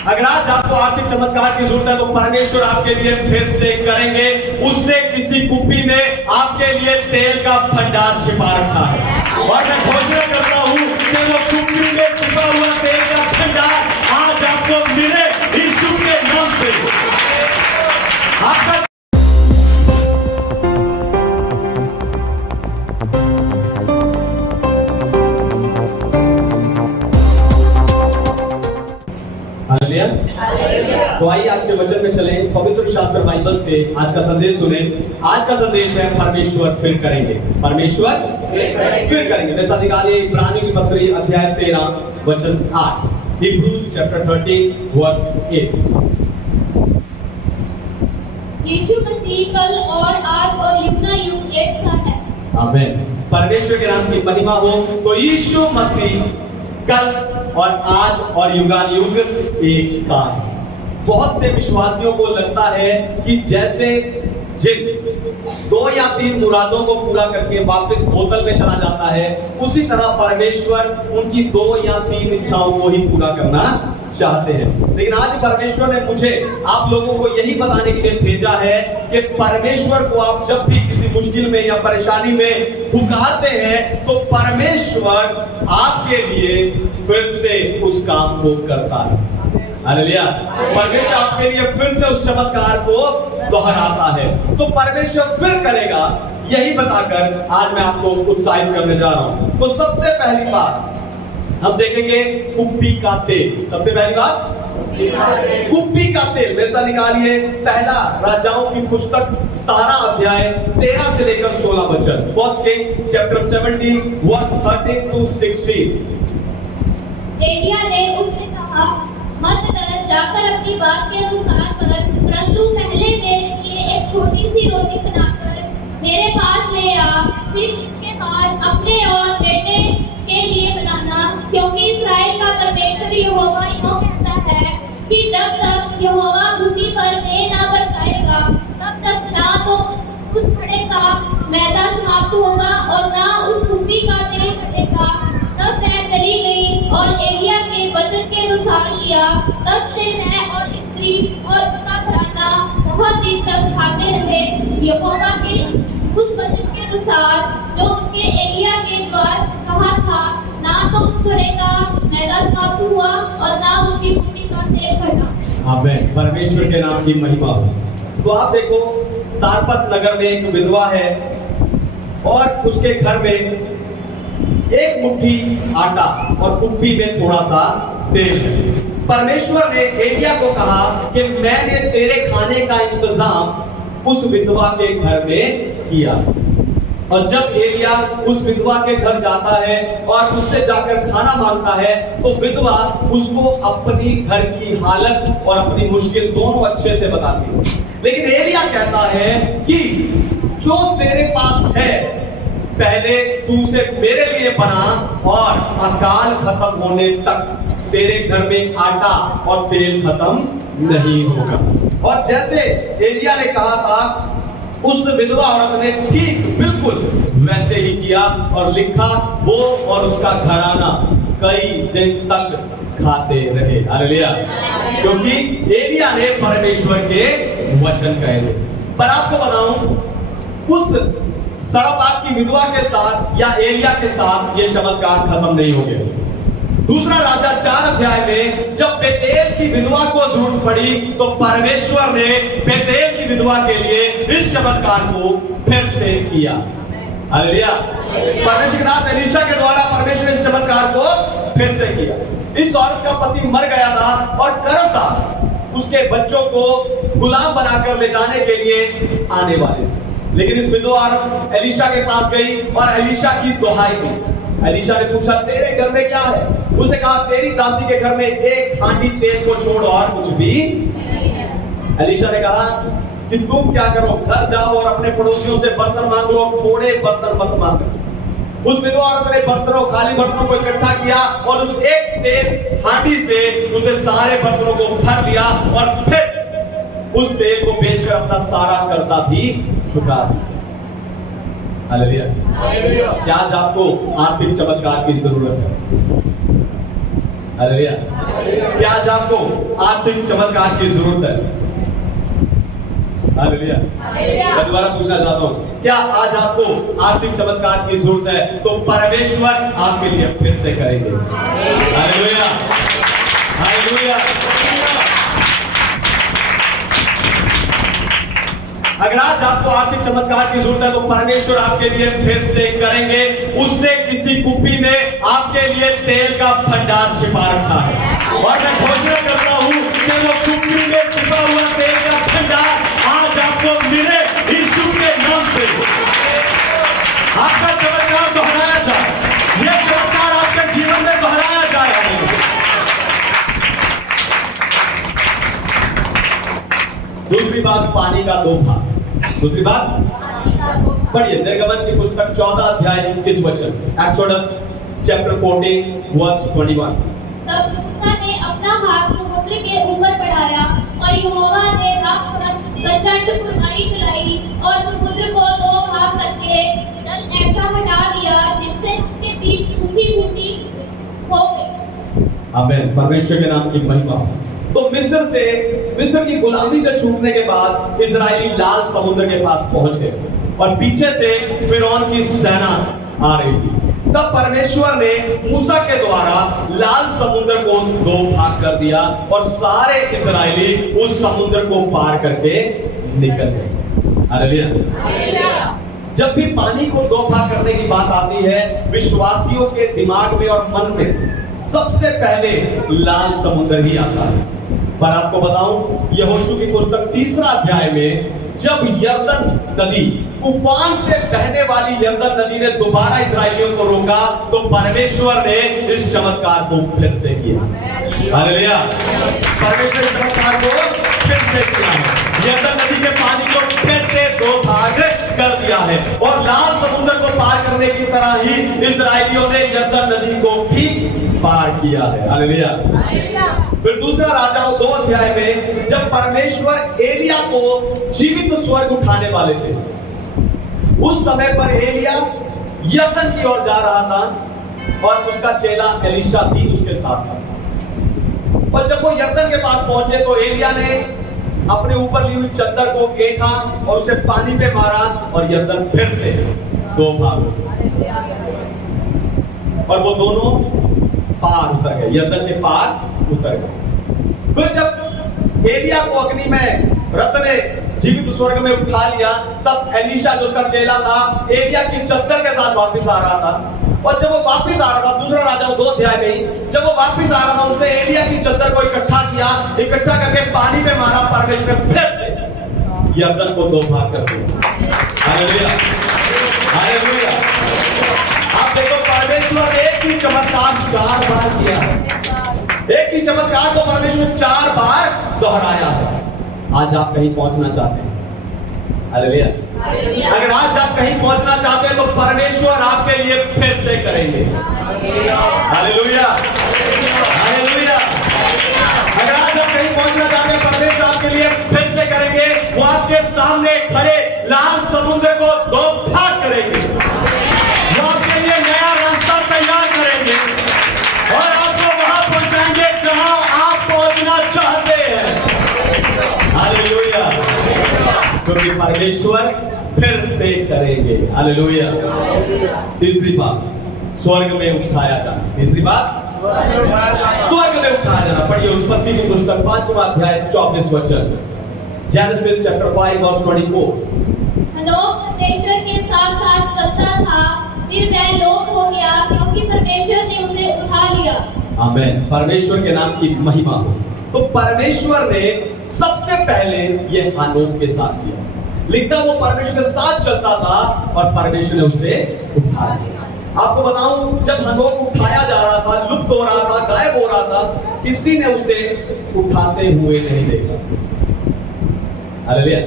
अगर आज आपको आर्थिक चमत्कार की जरूरत है तो परमेश्वर आपके लिए फिर से करेंगे। उसने किसी कुप्पी में आपके लिए तेल का भंडार छिपा रखा है और मैं घोषणा करता हूं कि वो कुप्पी में छिपा हुआ तेल का भंडार आज आपको मिले यीशु के नाम से। आपका तो आइए आज के वचन में चलें। पवित्र शास्त्र बाइबल से आज का संदेश सुने। आज का संदेश है परमेश्वर फिर करेंगे। परमेश्वर फिर करेंगे। वैसा निकालिए इब्रानियों की पत्री अध्याय 13 वचन 8। Hebrews chapter 13 verse 8। यीशु मसीह कल और आज और युग एक सा है। आमीन। परमेश्वर के नाम की महिमा हो। तो यीशु मसीह कल और आज और युगानुयुग एक साथ। बहुत से विश्वासियों को लगता है कि जैसे जिन 2 या 3 मुरादों को पूरा करके वापस बोतल में चला जाता है, उसी तरह परमेश्वर उनकी 2 या 3 इच्छाओं को ही पूरा करना चाहते हैं। लेकिन आज परमेश्वर ने मुझे आप लोगों को यही बताने के लिए भेजा है कि परमेश्वर को आप जब भी किसी मुश्किल में या परेशानी में पुकारते हैं तो परमेश्वर आपके लिए फिर से उस काम को करता है। हालेलुया। परमेश्वर आपके लिए फिर से उस चमत्कार को दोहराता है। तो परमेश्वर फिर करेगा, यही बताकर आज मैं आपको उत्साहित करने जा रहा हूं। तो सबसे पहली बात हम देखेंगे कुप्पी का तेल। सबसे पहली बात कुप्पी का तेल। मेरे साथ निकालिए पहला राजाओं की पुस्तक 17 अध्याय 13 से लेकर 16 वचन। First king chapter 17 verse 13 to 16। एलिया ने उससे कहा, मत डर, जाकर अपनी बात के अनुसार कर, परंतु पहले मेरे लिए एक छोटी सी रोटी बनाकर मेरे पास ले आ। फिर इसके बाद अपने और बेटे के लिए बनाना, क्योंकि इस्राएल का परमेश्वर यहोवा यूं कहता है कि जब तक यहोवा भूमि पर मेघ ना बरसाएगा तब तक ना तो उस घड़े का मैदा समाप्त होगा और ना उस कुप्पी का तेल घटेगा। तब मैं चली गई और एलिया के वचन के अनुसार किया। तब से मैं और स्त्री और उसका घराना बहुत दिन तक खाते रहे, यहोवा के उस वचन के अनुसार जो उसके एलिया के द्वार कहा था। ना तो उस घड़े का मैदा समाप्त हुआ और ना उसकी कुप्पी का तेल घटा। आमीन। परमेश्वर के नाम की महिमा हो। तो आप देखो, सारपत नगर में एक विधवा है और उसके घर में एक मुट्ठी आटा और कुप्पी में थोड़ा सा तेल है। परमेश्वर ने एलिया को कहा कि मैंने तेरे खाने का इंतजाम उस विधवा के घर में किया। और जब एलिया उस विधवा के घर जाता है और उससे जाकर खाना मांगता है तो विधवा उसको अपनी घर की हालत और अपनी मुश्किल दोनों अच्छे से बताती है। लेकिन एलिया कहता है कि जो तेरे पास है पहले तू उसे मेरे लिए बना और अकाल खत्म होने तक तेरे घर में आटा और तेल खत्म नहीं होगा। और जैसे एलिया ने कहा था उस विधवा औरत ने ठीक बिल्कुल वैसे ही किया और लिखा वो और उसका घराना कई दिन तक खाते रहे। हालेलुया। क्योंकि एलिया ने परमेश्वर के वचन कहे। पर आपको बताऊं, उस सरपात की विधवा के साथ या एलिया के साथ ये चमत्कार खत्म नहीं हो गया। दूसरा राजा 4 अध्याय में जब बेतेल की विधवा को जरूरत पड़ी तो परमेश्वर ने बेतेल की विधवा के लिए इस चमत्कार को फिर से किया। हालेलुया। परमेश्वर के दास एलीशा के द्वारा परमेश्वर ने इस चमत्कार को फिर से किया। इस औरत का पति मर गया था और कर्ज था, उसके बच्चों को गुलाम बनाकर ले जाने के लिए आने वाले। लेकिन इस विधवा औरत एलीशा के पास गई और एलीशा की दुहाई दी। एलीशा ने पूछा तेरे घर में क्या है? उसने कहा तेरी दासी के घर में एक हांडी तेल को छोड़ और कुछ भी। एलीशा ने कहा कि तुम क्या करो, घर जाओ और अपने पड़ोसियों से बर्तन मांग लो, थोड़े बर्तन मत मांगो। उस विधवा औरत ने बर्तनों, खाली बर्तनों को इकट्ठा किया और उस एक तेल हांडी से उसने सारे बर्तनों को भर लिया और फिर उस तेल को बेचकर अपना सारा कर्जा भी चुका दिया। हालेलुया। क्या आज आपको आर्थिक चमत्कार की जरूरत है? हालेलुया। क्या आज आपको आत्मिक चमत्कार की जरूरत है? हालेलुया। मैं दोबारा पूछना चाहता हूँ, क्या आज आपको आत्मिक चमत्कार की जरूरत है? तो परमेश्वर आपके लिए फिर से करेंगे। Hallelujah, hallelujah. अगर आज आपको आर्थिक चमत्कार की जरूरत है तो परमेश्वर आपके लिए फिर से करेंगे। उसने किसी कुप्पी में आपके लिए तेल का भंडार छिपा रखा है, और मैं घोषणा करता हूं कि वो कुप्पी में छिपा हुआ तेल का भंडार आज आपको मिले यीशु के नाम से। आपका चमत्कार दोहराया जाए, ये चमत्कार आपके जीवन में दोहराया जाए। दूसरी बात, पानी का दो भाग। दूसरी बात पढ़िए, निर्गमन की पुस्तक 14 अध्याय 21 वचन, एक्सोडस चैप्टर 14 वर्स 21। तब मूसा ने अपना हाथ समुद्र के ऊपर बढ़ाया और यहोवा ने रात भर प्रचंड सुनामी चलाई और समुद्र को दो भाग करके जल ऐसा हटा दिया जिससे उसके बीच सूखी भूमि हो गई। आमीन। परमेश्वर के नाम की महिमा हो। तो मिस्र की गुलामी से छूटने के बाद इजरायली लाल समुद्र के पास पहुंच गए और पीछे से फिरौन की सेना आ रही थी। तब परमेश्वर ने मूसा के द्वारा लाल समुद्र को दो भाग कर दिया और सारे इजरायली उस समुद्र को पार करके निकल गए। हालेलुया। जब भी पानी को दो भाग करने की बात आती है, विश्वासियों के दिमाग में और मन में सबसे पहले लाल समुद्र ही आता है। पर आपको बताऊं, यहोशू की पुस्तक 3 अध्याय में जब यरदन नदी, तूफान से बहने वाली यरदन नदी ने दोबारा इजरायलियों को रोका, तो परमेश्वर ने इस चमत्कार को फिर से किया। हालेलुया। परमेश्वर इस चमत्कार को फिर से किया है। यरदन नदी के पानी को फिर से दो भाग कर दिया है और लाल समुद्र को पार करने की तरह ही इजरायलियों ने यरदन नदी को भी पार किया है। हालेलुया। फिर दूसरा राजाओं 2 अध्याय में जब परमेश्वर एलिया को जीवित स्वर्ग उठाने वाले थे, उस समय पर एलिया यरदन की ओर जा रहा था और उसका चेला एलीशा भी उसके साथ था। और जब वो यरदन के पास पहुंचे तो एलिया ने अपने ऊपर ली हुई चद्दर को ऐंठा और उसे पानी पे मारा और यरदन फिर से दो भाग और वो दोनों पार उतर गए, यरदन के पार उतर गए। फिर जब एलिया को अग्नि में रथ ने जीवित स्वर्ग में उठा लिया, तब एलीशा जो उसका चेला था एलिया की चद्दर के साथ वापस आ रहा था। और जब वो वापस आ रहा था, दूसरा राजा 2 अध्याय में जब वो वापस आ रहा था, उसने एलिया की चद्दर को इकट्ठा किया, इकट्ठा करके पानी पे मारा, परमेश्वर फिर से यरदन को दो भाग कर दिया। Hallelujah, hallelujah. आप देखो, परमेश्वर ने एक ही चमत्कार 4 बार किया है। एक ही चमत्कार को परमेश्वर 4 बार दोहराया है। आज आप कहीं पहुंचना चाहते हैं? हालेलुया। अगर आज आप कहीं पहुंचना चाहते हैं तो परमेश्वर आपके लिए फिर से करेंगे। Hallelujah, hallelujah. अगर आज आप कहीं पहुंचना चाहते हैं, परमेश्वर आपके लिए फिर से करेंगे। वो आपके सामने खड़े लाल समुद्र को दो भाग करेंगे, वो आपके लिए नया रास्ता तैयार करेंगे और आपको वहां पहुंचाएंगे जहां आप पहुंचना चाहते हैं। हालेलुया। क्योंकि परमेश्वर फिर से करेंगे। हालेलुया। तीसरी बात, स्वर्ग में उठाया जाना। तीसरी बात, स्वर्ग में उठाया जाना। पढ़िए उत्पत्ति की पुस्तक 5वां अध्याय 24 वचन, जेनेसिस चैप्टर 5 वर्स 24। हनोक परमेश्वर के साथ साथ चलता था, फिर वह लोप हो गया क्योंकि परमेश्वर ने उसे उठा लिया। आमीन। परमेश्वर के नाम की महिमा हो। तो परमेश्वर ने सबसे पहले ये हनोक के साथ किया। लिखता वो परमेश्वर के साथ चलता था और परमेश्वर ने उसे उठाया। आपको बताऊं, जब हनोक उठाया जा रहा था, लुप्त हो रहा था, गायब हो रहा था, किसी ने उसे उठाते हुए नहीं देखा। हालेलुया।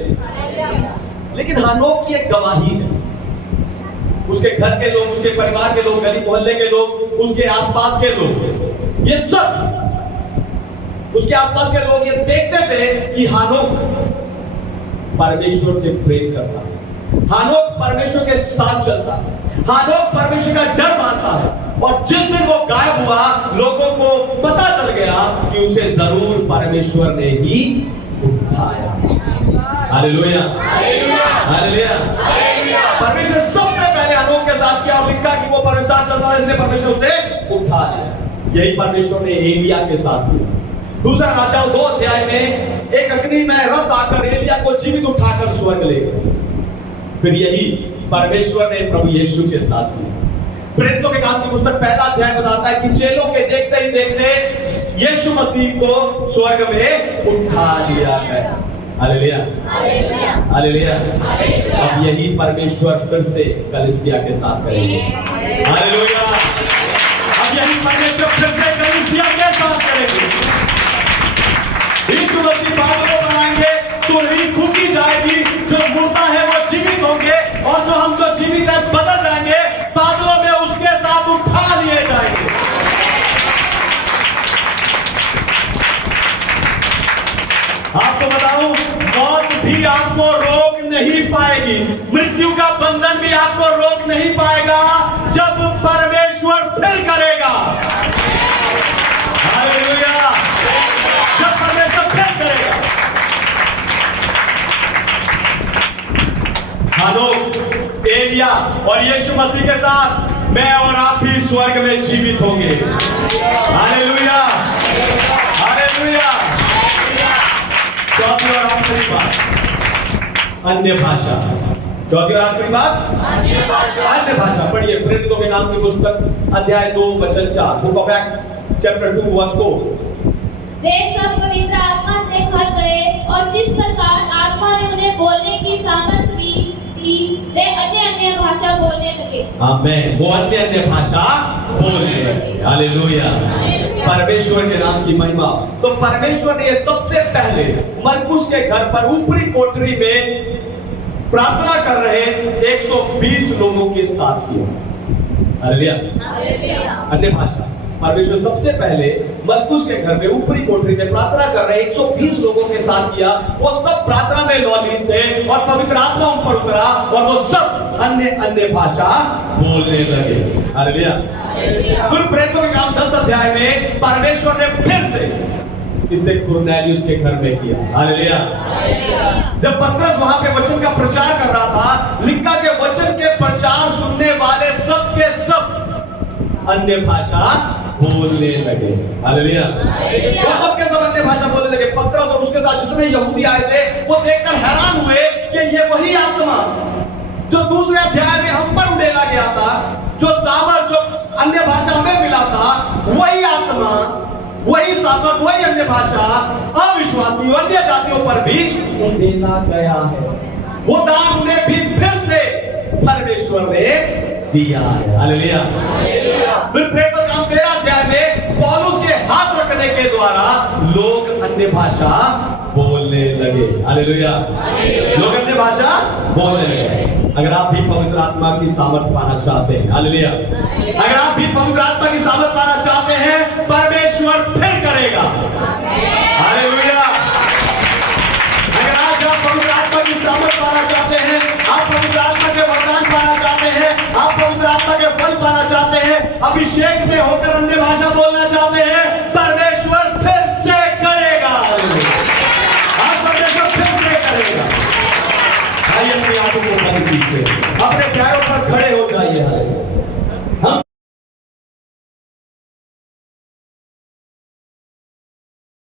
लेकिन हनोक की एक गवाही है। उसके घर के लोग, उसके परिवार के लोग, गली मोहल्ले के लोग, उसके आसपास के लोग, ये सब उसके आसपास के लोग ये देखते थे कि हनोक परमेश्वर से प्रेम करता है, हनोक परमेश्वर के साथ चलता है, हनोक परमेश्वर का डर मानता है और जिस दिन वो गायब हुआ, लोगों को पता चल गया कि उसे जरूर परमेश्वर ने ही उठाया। Hallelujah, hallelujah. परमेश्वर सबसे पहले हनोक के साथ किया और लिखा कि वो परमेश्वर चलता था, इसने परमेश्वर उसे उठा लिया। यही परमेश्वर ने एलिया के साथ किया। दूसरा राजाओं 2 अध्याय में एक अग्नि में रथ आकर एलिया को जीवित उठाकर स्वर्ग ले गए। फिर यही परमेश्वर ने प्रभु यीशु के साथ किया। प्रेरितों के काम की पुस्तक 1 अध्याय बताता है कि चेलों के देखते ही देखते यीशु मसीह को स्वर्ग में उठा लिया गया। Hallelujah, hallelujah. अब यही परमेश्वर फिर से कलीसिया के साथ करेंगे। हालेलुया। अब यही परमेश्वर फिर से कलीसिया के साथ करेंगे। यीशु मसीह बादलों पर आएंगे तो नहीं फूकी जाएगी, जो मुर्दा है वो जीवित होंगे और जो हम जो जीवित है बदल जाएंगे, बादलों में उसके साथ उठा लिए जाएंगे। आपको बताऊं, मौत भी आपको रोक नहीं पाएगी, मृत्यु का बंधन भी आपको रोक नहीं पाएगा, जब परमेश्वर फिर करेगा। हालेलुया, जब परमेश्वर फिर करेगा। हनोक, एलिया और यीशु मसीह के साथ मैं और आप भी स्वर्ग में जीवित होंगे। Hallelujah, hallelujah. चौथी और आखिरी बात, अन्य भाषा। चौथी और आखिरी बात, अन्य भाषा। पढ़िए प्रेरितों के काम की पुस्तक अध्याय 2 वचन 4, book of Acts chapter 2 verse 4। वे सब पवित्र आत्मा से भर गए और जिस प्रकार आत्मा ने उन्हें बोलने की सामर्थ्य दी, वे अन्य भाषा बोलने लगे। आमीन। वो अन्य भाषा बोलने लगे। हालेलुया, परमेश्वर के नाम की महिमा। तो परमेश्वर ने सबसे पहले मरकुस के घर पर ऊपरी कोठरी में प्रार्थना कर रहे 120 लोगों के साथ किया। हालेलुया, अन्य भाषा। परमेश्वर सबसे पहले मरकुस के घर में ऊपरी कोठरी में प्रार्थना कर रहे 120 लोगों के साथ किया। वो सब प्रार्थना में लौलीन थे और पवित्र आत्मा उन पर उतरा और वो सब अन्य भाषा बोलने लगे। हालेलुया। फिर प्रेरितों के काम 10 अध्याय में परमेश्वर ने फिर से इसे कुरनेलियुस के घर में किया। हालेलुया। जब पतरस वहां पे वचन का प्रचार कर रहा था, लिखा के वचन के प्रचार सुनने वाले सब के सब अन्य भाषा बोलने लगे। हालेलुया। वो सब के सब अन्य भाषा बोलने लगे। पतरस और उसके साथ जितने यहूदी आए थे, वो देखकर हैरान हुए कि ये वही आत्मा जो दूसरे अध्याय में हम पर उड़ेला गया था, जो सामर्थ जो अन्य भाषा में मिला था, वही आत्मा, वही सामर्थ, वही अन्य भाषा अविश्वासी अन्य जातियों पर भी उड़ेला गया है। वो दान उन्हें भी फिर से परमेश्वर ने दिया है। हालेलुया। फिर प्रेरितों के काम 13 अध्याय में पौलुस के हाथ रखने के द्वारा लोग अन्य भाषा बोलने लगे। हालेलुया। लोग अन्य भाषा बोलने लगे। अगर आप भी पवित्र आत्मा की सामर्थ पाना चाहते हैं, हालेलुया, अगर आप भी पवित्र आत्मा की सामर्थ पाना चाहते हैं, परमेश्वर